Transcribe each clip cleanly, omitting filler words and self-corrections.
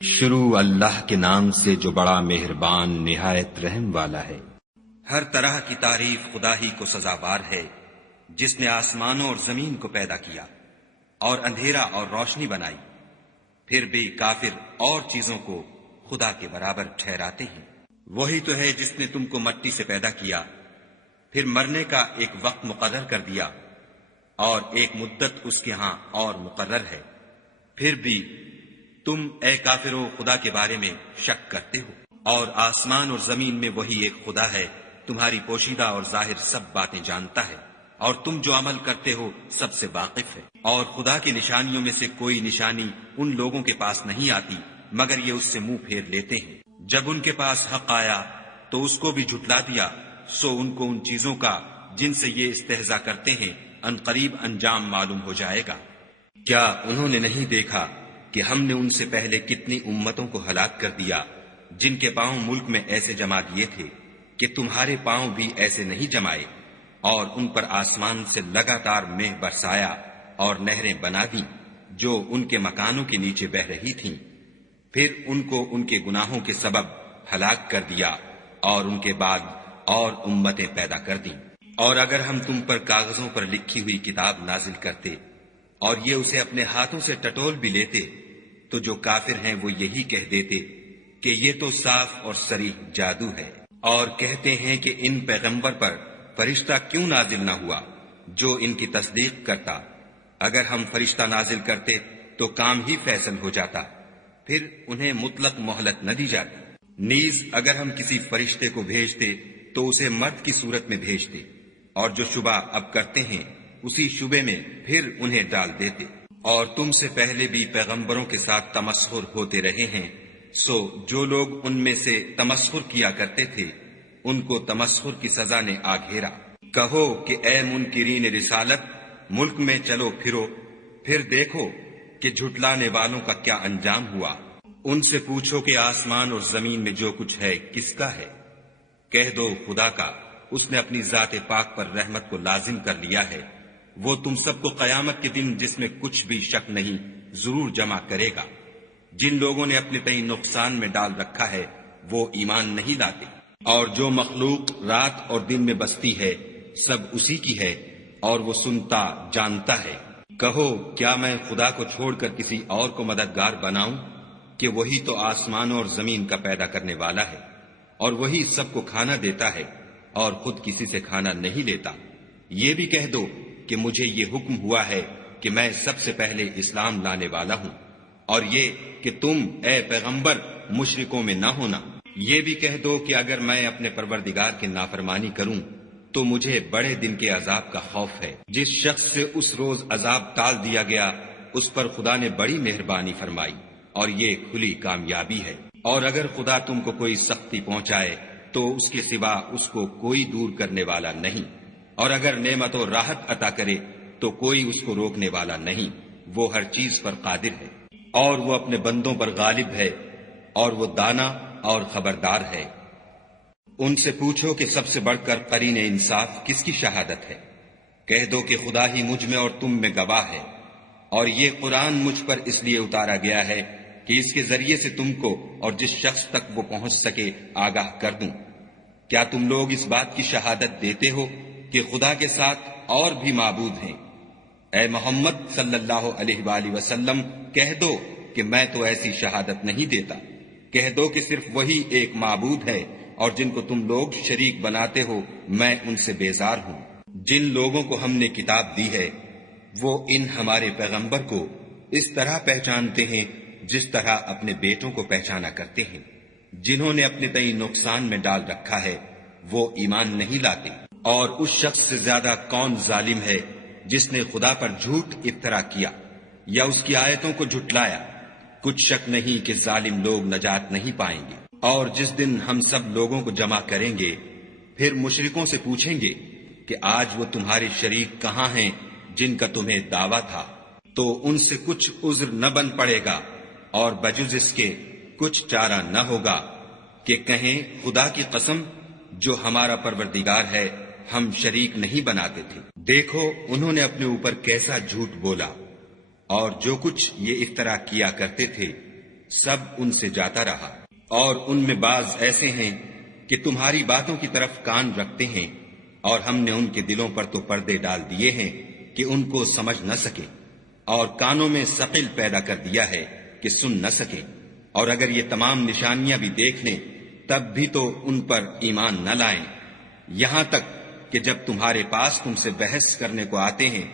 شروع اللہ کے نام سے جو بڑا مہربان نہایت رحم والا ہے۔ ہر طرح کی تعریف خدا ہی کو سزاوار ہے، جس نے آسمانوں اور زمین کو پیدا کیا اور اندھیرا اور روشنی بنائی۔ پھر بھی کافر اور چیزوں کو خدا کے برابر ٹھہراتے ہیں۔ وہی تو ہے جس نے تم کو مٹی سے پیدا کیا، پھر مرنے کا ایک وقت مقرر کر دیا اور ایک مدت اس کے ہاں اور مقرر ہے۔ پھر بھی تم اے کافرو خدا کے بارے میں شک کرتے ہو۔ اور آسمان اور زمین میں وہی ایک خدا ہے، تمہاری پوشیدہ اور ظاہر سب باتیں جانتا ہے، اور تم جو عمل کرتے ہو سب سے واقف ہے۔ اور خدا کی نشانیوں میں سے کوئی نشانی ان لوگوں کے پاس نہیں آتی مگر یہ اس سے منہ پھیر لیتے ہیں۔ جب ان کے پاس حق آیا تو اس کو بھی جھٹلا دیا، سو ان کو ان چیزوں کا جن سے یہ استہزاء کرتے ہیں عنقریب انجام معلوم ہو جائے گا۔ کیا انہوں نے نہیں دیکھا کہ ہم نے ان سے پہلے کتنی امتوں کو ہلاک کر دیا جن کے پاؤں ملک میں ایسے جما دیے تھے کہ تمہارے پاؤں بھی ایسے نہیں جمائے، اور ان پر آسمان سے لگاتار مہ برسایا اور نہریں بنا دیں جو ان کے مکانوں کے نیچے بہ رہی تھیں۔ پھر ان کو ان کے گناہوں کے سبب ہلاک کر دیا اور ان کے بعد اور امتیں پیدا کر دیں۔ اور اگر ہم تم پر کاغذوں پر لکھی ہوئی کتاب نازل کرتے اور یہ اسے اپنے ہاتھوں سے ٹٹول بھی لیتے تو جو کافر ہیں وہ یہی کہہ دیتے کہ یہ تو صاف اور صریح جادو ہے، اور کہتے ہیں کہ ان پیغمبر پر فرشتہ کیوں نازل نہ ہوا جو ان کی تصدیق کرتا۔ اگر ہم فرشتہ نازل کرتے تو کام ہی فیصل ہو جاتا، پھر انہیں مطلق مہلت نہ دی جاتی۔ نیز اگر ہم کسی فرشتے کو بھیجتے تو اسے مرد کی صورت میں بھیجتے، اور جو شبہ اب کرتے ہیں اسی شبے میں پھر انہیں ڈال دیتے۔ اور تم سے پہلے بھی پیغمبروں کے ساتھ تمسخر ہوتے رہے ہیں، سو جو لوگ ان میں سے تمسخر کیا کرتے تھے ان کو تمسخر کی سزا نے آ گھیرا۔ کہو کہ اے منکرین رسالت، ملک میں چلو پھرو، پھر دیکھو کہ جھٹلانے والوں کا کیا انجام ہوا۔ ان سے پوچھو کہ آسمان اور زمین میں جو کچھ ہے کس کا ہے؟ کہہ دو خدا کا، اس نے اپنی ذات پاک پر رحمت کو لازم کر لیا ہے۔ وہ تم سب کو قیامت کے دن جس میں کچھ بھی شک نہیں ضرور جمع کرے گا۔ جن لوگوں نے اپنے تئیں نقصان میں ڈال رکھا ہے وہ ایمان نہیں لاتے۔ اور جو مخلوق رات اور دن میں بستی ہے سب اسی کی ہے، اور وہ سنتا جانتا ہے۔ کہو کیا میں خدا کو چھوڑ کر کسی اور کو مددگار بناؤں کہ وہی تو آسمانوں اور زمین کا پیدا کرنے والا ہے، اور وہی سب کو کھانا دیتا ہے اور خود کسی سے کھانا نہیں لیتا۔ یہ بھی کہہ دو کہ مجھے یہ حکم ہوا ہے کہ میں سب سے پہلے اسلام لانے والا ہوں، اور یہ کہ تم اے پیغمبر مشرکوں میں نہ ہونا۔ یہ بھی کہہ دو کہ اگر میں اپنے پروردگار کی نافرمانی کروں تو مجھے بڑے دن کے عذاب کا خوف ہے۔ جس شخص سے اس روز عذاب ٹال دیا گیا اس پر خدا نے بڑی مہربانی فرمائی، اور یہ کھلی کامیابی ہے۔ اور اگر خدا تم کو کوئی سختی پہنچائے تو اس کے سوا اس کو کوئی دور کرنے والا نہیں، اور اگر نعمت و راحت عطا کرے تو کوئی اس کو روکنے والا نہیں۔ وہ ہر چیز پر قادر ہے، اور وہ اپنے بندوں پر غالب ہے، اور وہ دانا اور خبردار ہے۔ ان سے پوچھو کہ سب سے بڑھ کر قرین انصاف کس کی شہادت ہے؟ کہہ دو کہ خدا ہی مجھ میں اور تم میں گواہ ہے، اور یہ قرآن مجھ پر اس لیے اتارا گیا ہے کہ اس کے ذریعے سے تم کو اور جس شخص تک وہ پہنچ سکے آگاہ کر دوں۔ کیا تم لوگ اس بات کی شہادت دیتے ہو کہ خدا کے ساتھ اور بھی معبود ہیں؟ اے محمد صلی اللہ علیہ وآلہ وسلم کہہ دو کہ میں تو ایسی شہادت نہیں دیتا۔ کہہ دو کہ صرف وہی ایک معبود ہے، اور جن کو تم لوگ شریک بناتے ہو میں ان سے بیزار ہوں۔ جن لوگوں کو ہم نے کتاب دی ہے وہ ان ہمارے پیغمبر کو اس طرح پہچانتے ہیں جس طرح اپنے بیٹوں کو پہچانا کرتے ہیں۔ جنہوں نے اپنے تئیں نقصان میں ڈال رکھا ہے وہ ایمان نہیں لاتے۔ اور اس شخص سے زیادہ کون ظالم ہے جس نے خدا پر جھوٹ افطرا کیا یا اس کی آیتوں کو جھٹلایا؟ کچھ شک نہیں کہ ظالم لوگ نجات نہیں پائیں گے۔ اور جس دن ہم سب لوگوں کو جمع کریں گے پھر مشرکوں سے پوچھیں گے کہ آج وہ تمہارے شریک کہاں ہیں جن کا تمہیں دعویٰ تھا؟ تو ان سے کچھ عذر نہ بن پڑے گا، اور بجز اس کے کچھ چارہ نہ ہوگا کہ کہیں خدا کی قسم جو ہمارا پروردگار ہے ہم شریک نہیں بناتے تھے۔ دیکھو انہوں نے اپنے اوپر کیسا جھوٹ بولا، اور جو کچھ یہ افطرا کیا کرتے تھے سب ان سے جاتا رہا، اور ان میں بعض ایسے ہیں کہ تمہاری باتوں کی طرف کان رکھتے ہیں، اور ہم نے ان کے دلوں پر تو پردے ڈال دیے ہیں کہ ان کو سمجھ نہ سکے، اور کانوں میں ثقل پیدا کر دیا ہے کہ سن نہ سکے، اور اگر یہ تمام نشانیاں بھی دیکھ لیں تب بھی تو ان پر ایمان نہ لائیں، یہاں تک کہ جب تمہارے پاس تم سے بحث کرنے کو آتے ہیں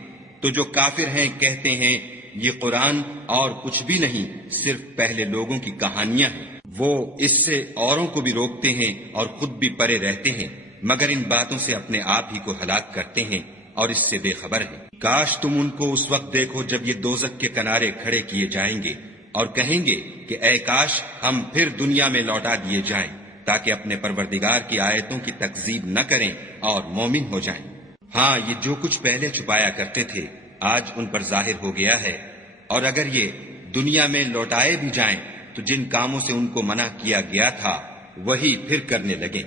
تو جو کافر ہیں کہتے ہیں یہ قرآن اور کچھ بھی نہیں، صرف پہلے لوگوں کی کہانیاں ہیں۔ وہ اس سے اوروں کو بھی روکتے ہیں اور خود بھی پرے رہتے ہیں، مگر ان باتوں سے اپنے آپ ہی کو ہلاک کرتے ہیں اور اس سے بے خبر ہیں۔ کاش تم ان کو اس وقت دیکھو جب یہ دوزخ کے کنارے کھڑے کیے جائیں گے اور کہیں گے کہ اے کاش ہم پھر دنیا میں لوٹا دیے جائیں تاکہ اپنے پروردگار کی آیتوں کی تکذیب نہ کریں اور مومن ہو جائیں۔ ہاں، یہ جو کچھ پہلے چھپایا کرتے تھے آج ان پر ظاہر ہو گیا ہے، اور اگر یہ دنیا میں لوٹائے بھی جائیں تو جن کاموں سے ان کو منع کیا گیا تھا وہی پھر کرنے لگیں۔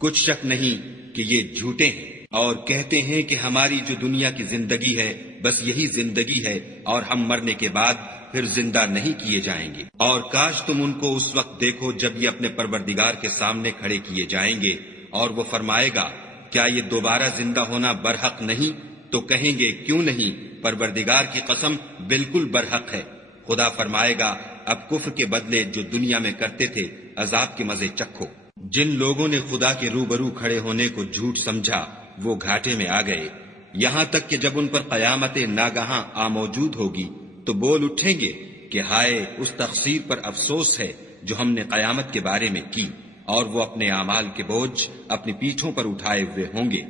کچھ شک نہیں کہ یہ جھوٹے ہیں اور کہتے ہیں کہ ہماری جو دنیا کی زندگی ہے بس یہی زندگی ہے اور ہم مرنے کے بعد پھر زندہ نہیں کیے جائیں گے۔ اور کاش تم ان کو اس وقت دیکھو جب یہ اپنے پروردگار کے سامنے کھڑے کیے جائیں گے اور وہ فرمائے گا کیا یہ دوبارہ زندہ ہونا برحق نہیں؟ تو کہیں گے کیوں نہیں، پروردگار کی قسم بالکل برحق ہے۔ خدا فرمائے گا اب کفر کے بدلے جو دنیا میں کرتے تھے عذاب کے مزے چکھو۔ جن لوگوں نے خدا کے روبرو کھڑے ہونے کو جھوٹ سمجھا وہ گھاٹے میں آ گئے، یہاں تک کہ جب ان پر قیامت ناگہاں آ موجود ہوگی تو بول اٹھیں گے کہ ہائے اس تقصیر پر افسوس ہے جو ہم نے قیامت کے بارے میں کی، اور وہ اپنے اعمال کے بوجھ اپنی پیٹھوں پر اٹھائے ہوئے ہوں گے۔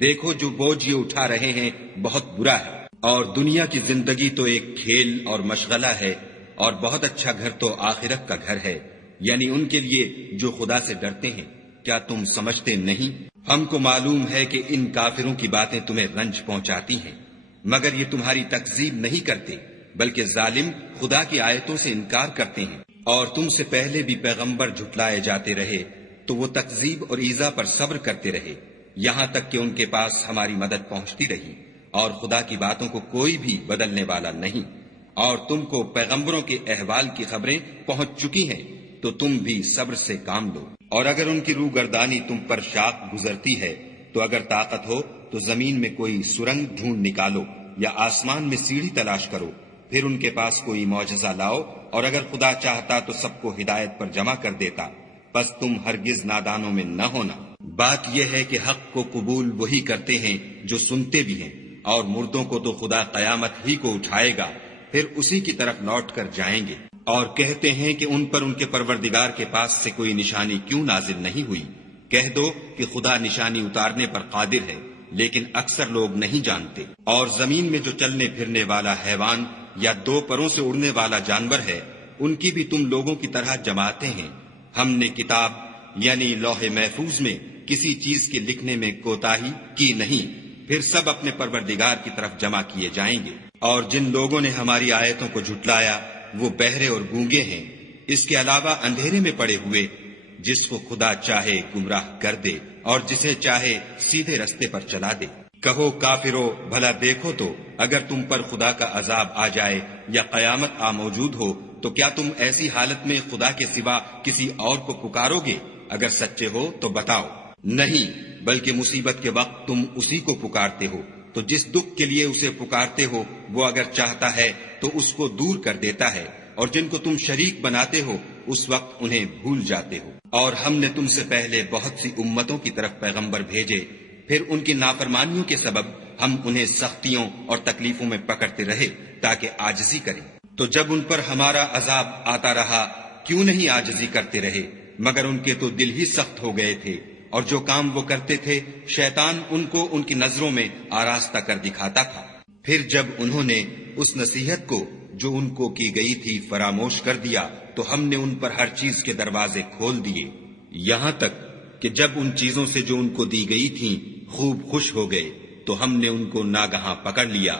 دیکھو جو بوجھ یہ اٹھا رہے ہیں بہت برا ہے، اور دنیا کی زندگی تو ایک کھیل اور مشغلہ ہے، اور بہت اچھا گھر تو آخرت کا گھر ہے، یعنی ان کے لیے جو خدا سے ڈرتے ہیں۔ کیا تم سمجھتے نہیں؟ ہم کو معلوم ہے کہ ان کافروں کی باتیں تمہیں رنج پہنچاتی ہیں، مگر یہ تمہاری تکذیب نہیں کرتے، بلکہ ظالم خدا کی آیتوں سے انکار کرتے ہیں۔ اور تم سے پہلے بھی پیغمبر جھٹلائے جاتے رہے تو وہ تکذیب اور ایذا پر صبر کرتے رہے، یہاں تک کہ ان کے پاس ہماری مدد پہنچتی رہی، اور خدا کی باتوں کو کوئی بھی بدلنے والا نہیں۔ اور تم کو پیغمبروں کے احوال کی خبریں پہنچ چکی ہیں تو تم بھی صبر سے کام لو۔ اور اگر ان کی روح گردانی تم پر شاق گزرتی ہے تو اگر طاقت ہو تو زمین میں کوئی سرنگ ڈھونڈ نکالو یا آسمان میں سیڑھی تلاش کرو، پھر ان کے پاس کوئی معجزہ لاؤ، اور اگر خدا چاہتا تو سب کو ہدایت پر جمع کر دیتا، پس تم ہرگز نادانوں میں نہ ہونا۔ بات یہ ہے کہ حق کو قبول وہی کرتے ہیں جو سنتے بھی ہیں، اور مردوں کو تو خدا قیامت ہی کو اٹھائے گا، پھر اسی کی طرف لوٹ کر جائیں گے۔ اور کہتے ہیں کہ ان پر ان کے پروردگار کے پاس سے کوئی نشانی کیوں نازل نہیں ہوئی؟ کہہ دو کہ خدا نشانی اتارنے پر قادر ہے، لیکن اکثر لوگ نہیں جانتے۔ اور زمین میں جو چلنے پھرنے والا حیوان یا دو پروں سے اڑنے والا جانور ہے ان کی بھی تم لوگوں کی طرح جماعتیں ہیں۔ ہم نے کتاب یعنی لوح محفوظ میں کسی چیز کے لکھنے میں کوتاہی کی نہیں، پھر سب اپنے پروردگار کی طرف جمع کیے جائیں گے۔ اور جن لوگوں نے ہماری آیتوں کو جھٹلایا وہ بہرے اور گونگے ہیں، اس کے علاوہ اندھیرے میں پڑے ہوئے، جس کو خدا چاہے گمراہ کر دے اور جسے چاہے سیدھے رستے پر چلا دے۔ کہو کافرو بھلا دیکھو تو اگر تم پر خدا کا عذاب آ جائے یا قیامت آ موجود ہو تو کیا تم ایسی حالت میں خدا کے سوا کسی اور کو پکارو گے؟ اگر سچے ہو تو بتاؤ۔ نہیں، بلکہ مصیبت کے وقت تم اسی کو پکارتے ہو، تو جس دکھ کے لیے اسے پکارتے ہو وہ اگر چاہتا ہے تو اس کو دور کر دیتا ہے، اور جن کو تم شریک بناتے ہو اس وقت انہیں بھول جاتے ہو۔ اور ہم نے تم سے پہلے بہت سی امتوں کی طرف پیغمبر بھیجے، پھر ان کی نافرمانیوں کے سبب ہم انہیں سختیوں اور تکلیفوں میں پکڑتے رہے تاکہ عاجزی کریں۔ تو جب ان پر ہمارا عذاب آتا رہا کیوں نہیں عاجزی کرتے رہے، مگر ان کے تو دل ہی سخت ہو گئے تھے، اور جو کام وہ کرتے تھے شیطان ان کو ان کی نظروں میں آراستہ کر دکھاتا تھا۔ پھر جب انہوں نے اس نصیحت کو جو ان کو کی گئی تھی فراموش کر دیا تو ہم نے ان پر ہر چیز کے دروازے کھول دیے، یہاں تک کہ جب ان چیزوں سے جو ان کو دی گئی تھیں خوب خوش ہو گئے تو ہم نے ان کو ناگہاں پکڑ لیا،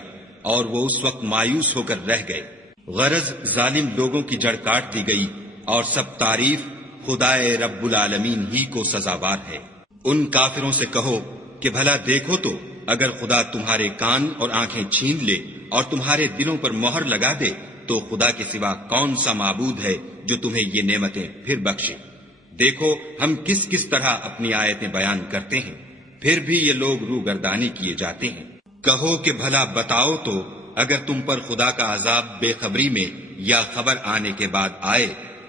اور وہ اس وقت مایوس ہو کر رہ گئے۔ غرض ظالم لوگوں کی جڑ کاٹ دی گئی، اور سب تعریف خدائے رب العالمین ہی کو سزاوار ہے۔ ان کافروں سے کہو کہ بھلا دیکھو تو اگر خدا تمہارے کان اور آنکھیں چھین لے اور تمہارے دلوں پر مہر لگا دے تو خدا کے سوا کون سا معبود ہے جو تمہیں یہ نعمتیں پھر بخشے؟ دیکھو ہم کس کس طرح اپنی آیتیں بیان کرتے ہیں، پھر بھی یہ لوگ روگردانی کیے جاتے ہیں۔ کہو کہ بھلا بتاؤ تو اگر تم پر خدا کا عذاب بے خبری میں یا خبر آنے کے بعد آئے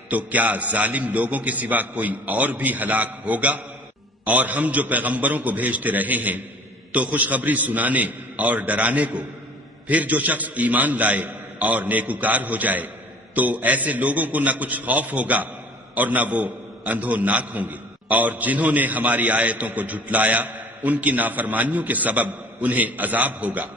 تو کیا ظالم لوگوں کے سوا کوئی اور بھی ہلاک ہوگا؟ اور ہم جو پیغمبروں کو بھیجتے رہے ہیں تو خوشخبری سنانے اور ڈرانے کو، پھر جو شخص ایمان لائے اور نیکوکار ہو جائے تو ایسے لوگوں کو نہ کچھ خوف ہوگا اور نہ وہ اندھوناک ہوں گے۔ اور جنہوں نے ہماری آیتوں کو جھٹلایا ان کی نافرمانیوں کے سبب انہیں عذاب ہوگا۔